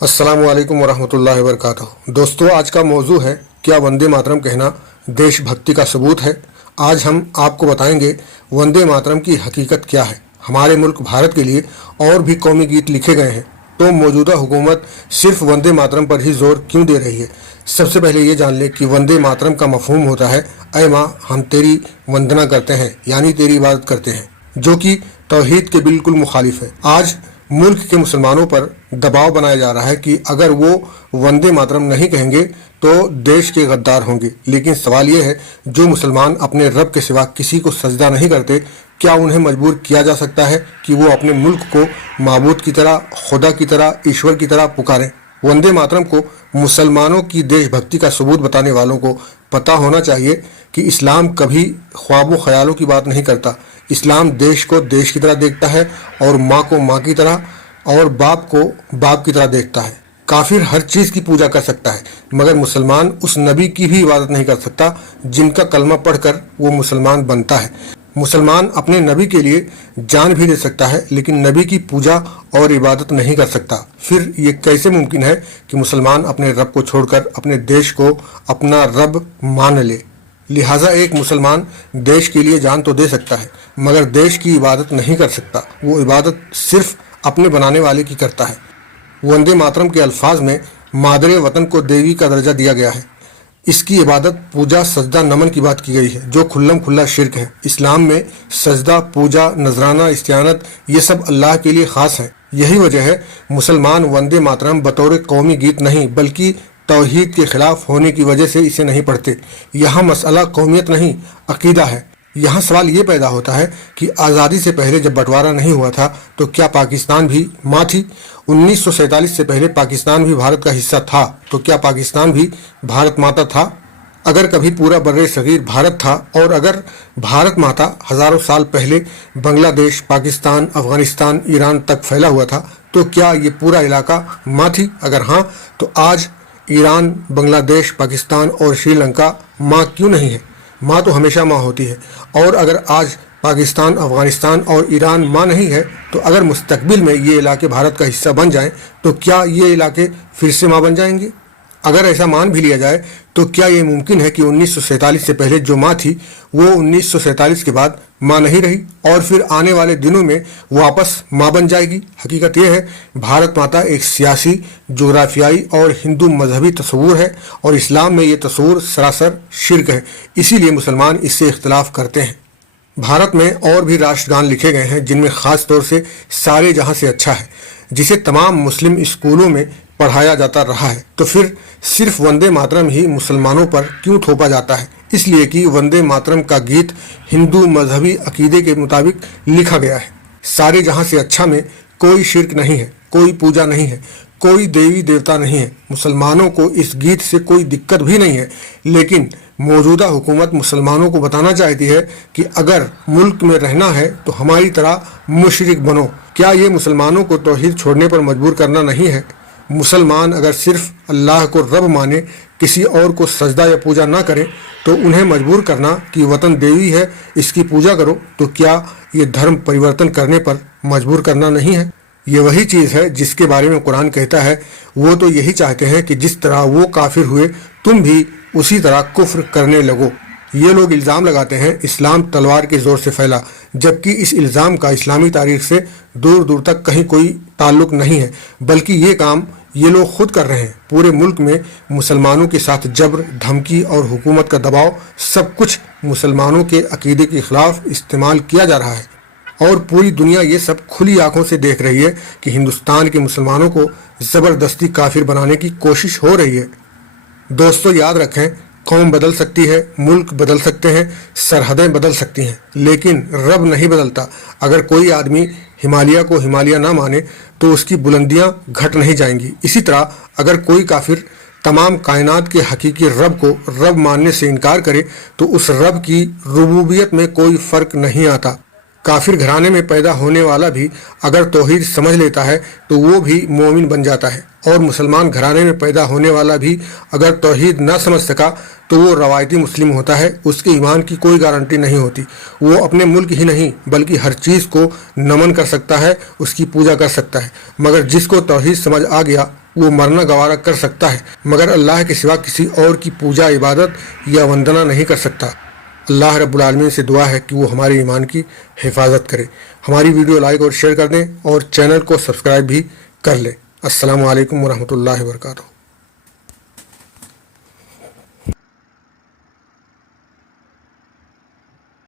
अस्सलाम वालेकुम वरहमतुल्लाहि वबरकातुहू। दोस्तों, आज का मौजू है क्या वंदे मातरम कहना देशभक्ति का सबूत है। आज हम आपको बताएंगे वंदे मातरम की हकीकत क्या है। हमारे मुल्क भारत के लिए और भी कौमी गीत लिखे गए हैं, तो मौजूदा हुकूमत सिर्फ वंदे मातरम पर ही जोर क्यों दे रही है। सबसे पहले ये जान ले कि वंदे मातरम का मफहूम होता है ऐ माँ हम तेरी वंदना करते हैं, यानी तेरी इबादत करते हैं, जो कि तौहीद के बिल्कुल मुखालिफ है। आज मुल्क के मुसलमानों पर दबाव बनाया जा रहा है कि अगर वो वंदे मातरम नहीं कहेंगे तो देश के गद्दार होंगे। लेकिन सवाल ये है, जो मुसलमान अपने रब के सिवा किसी को सजदा नहीं करते, क्या उन्हें मजबूर किया जा सकता है कि वो अपने मुल्क को माबूद की तरह, खुदा की तरह, ईश्वर की तरह पुकारें। वंदे मातरम को मुसलमानों की देशभक्ति का सबूत बताने वालों को पता होना चाहिए कि इस्लाम कभी ख्वाबों ख्यालों की बात नहीं करता। इस्लाम देश को देश की तरह देखता है और माँ को माँ की तरह और बाप को बाप की तरह देखता है। काफिर हर चीज़ की पूजा कर सकता है, मगर मुसलमान उस नबी की भी इबादत नहीं कर सकता जिनका कलमा पढ़कर वो मुसलमान बनता है। मुसलमान अपने नबी के लिए जान भी दे सकता है, लेकिन नबी की पूजा और इबादत नहीं कर सकता। फिर ये कैसे मुमकिन है कि मुसलमान अपने रब को छोड़कर अपने देश को अपना रब मान ले। लिहाजा एक मुसलमान देश के लिए जान तो दे सकता है, मगर देश की इबादत नहीं कर सकता। वो इबादत सिर्फ अपने बनाने वाले की करता है। वंदे मातरम के अल्फाज में मादरे वतन को देवी का दर्जा दिया गया है। इसकी इबादत, पूजा, सजदा, नमन की बात की गई है, जो खुल्लम खुल्ला शिर्क है। इस्लाम में सजदा, पूजा, नजराना, इस्तियानत ये सब अल्लाह के लिए खास है। यही वजह है मुसलमान वंदे मातरम बतौर कौमी गीत नहीं बल्कि तौहीद के खिलाफ होने की वजह से इसे नहीं पढ़ते। यहाँ मसला कौमियत नहीं, अकीदा है। यहाँ सवाल ये पैदा होता है कि आज़ादी से पहले जब बंटवारा नहीं हुआ था तो क्या पाकिस्तान भी माँ थी? 1947 से पहले पाकिस्तान भी भारत का हिस्सा था, तो क्या पाकिस्तान भी भारत माता था? अगर कभी पूरा बर्रे सगीर भारत था और अगर भारत माता हज़ारों साल पहले बांग्लादेश, पाकिस्तान, अफगानिस्तान, ईरान तक फैला हुआ था, तो क्या ये पूरा इलाका माँ थी? अगर हाँ, तो आज ईरान, बांग्लादेश, पाकिस्तान और श्रीलंका माँ क्यों नहीं है? माँ तो हमेशा माँ होती है। और अगर आज पाकिस्तान, अफगानिस्तान और ईरान माँ नहीं है, तो अगर मुस्तकबिल में ये इलाके भारत का हिस्सा बन जाएं, तो क्या ये इलाके फिर से माँ बन जाएंगे? अगर ऐसा मान भी लिया जाए तो क्या ये मुमकिन है कि 1947 से पहले जो माँ थी वो 1947 के बाद माँ नहीं रही और फिर आने वाले दिनों में वापस माँ बन जाएगी? हकीकत यह है, भारत माता एक सियासी, जोग्राफियाई और हिंदू मजहबी तस्वूर है और इस्लाम में ये तस्वूर सरासर शिर्क है। इसीलिए मुसलमान इससे इख्तलाफ करते हैं। भारत में और भी राष्ट्रगान लिखे गए हैं, जिनमें ख़ास तौर से सारे जहाँ से अच्छा है, जिसे तमाम मुस्लिम स्कूलों में पढ़ाया जाता रहा है। तो फिर सिर्फ वंदे मातरम ही मुसलमानों पर क्यों थोपा जाता है? इसलिए कि वंदे मातरम का गीत हिंदू मजहबी अकीदे के मुताबिक लिखा गया है। सारे जहाँ से अच्छा में कोई शिर्क नहीं है, कोई पूजा नहीं है, कोई देवी देवता नहीं है। मुसलमानों को इस गीत से कोई दिक्कत भी नहीं है, लेकिन मौजूदा हुकूमत मुसलमानों को बताना चाहती है कि अगर मुल्क में रहना है तो हमारी तरह मुशरिक बनो। क्या ये मुसलमानों को तौहीद छोड़ने पर मजबूर करना नहीं है? मुसलमान अगर सिर्फ अल्लाह को रब माने, किसी और को सजदा या पूजा ना करें, तो उन्हें मजबूर करना कि वतन देवी है, इसकी पूजा करो, तो क्या ये धर्म परिवर्तन करने पर मजबूर करना नहीं है? ये वही चीज़ है जिसके बारे में कुरान कहता है, वो तो यही चाहते हैं कि जिस तरह वो काफिर हुए तुम भी उसी तरह कुफ्र करने लगो। ये लोग इल्ज़ाम लगाते हैं इस्लाम तलवार के ज़ोर से फैला, जबकि इस इल्ज़ाम का इस्लामी तारीख से दूर दूर तक कहीं कोई ताल्लुक नहीं है, बल्कि ये काम ये लोग खुद कर रहे हैं। पूरे मुल्क में मुसलमानों के साथ जबर, धमकी और हुकूमत का दबाव, सब कुछ मुसलमानों के अकीदे के खिलाफ इस्तेमाल किया जा रहा है और पूरी दुनिया ये सब खुली आंखों से देख रही है कि हिंदुस्तान के मुसलमानों को ज़बरदस्ती काफिर बनाने की कोशिश हो रही है। दोस्तों, याद रखें, कौम बदल सकती है, मुल्क बदल सकते हैं, सरहदें बदल सकती हैं, लेकिन रब नहीं बदलता। अगर कोई आदमी हिमालय को हिमालय ना माने तो उसकी बुलंदियां घट नहीं जाएंगी। इसी तरह अगर कोई काफिर तमाम कायनात के हकीकी रब को रब मानने से इनकार करे तो उस रब की रुबूबियत में कोई फ़र्क नहीं आता। काफिर घराने में पैदा होने वाला भी अगर तौहीद समझ लेता है तो वो भी मोमिन बन जाता है, और मुसलमान घराने में पैदा होने वाला भी अगर तौहीद ना समझ सका तो वो रवायती मुस्लिम होता है। उसके ईमान की कोई गारंटी नहीं होती। वो अपने मुल्क ही नहीं बल्कि हर चीज़ को नमन कर सकता है, उसकी पूजा कर सकता है, मगर जिसको तौहीद समझ आ गया وہ مرنا گوارا کر سکتا ہے مگر اللہ کے سوا کسی اور کی پوجا عبادت یا وندنا نہیں کر سکتا۔ اللہ رب العالمین سے دعا ہے کہ وہ ہمارے ایمان کی حفاظت کرے۔ ہماری ویڈیو لائک اور شیئر کر دیں اور چینل کو سبسکرائب بھی کر لیں۔ السلام علیکم ورحمۃ اللہ وبرکاتہ۔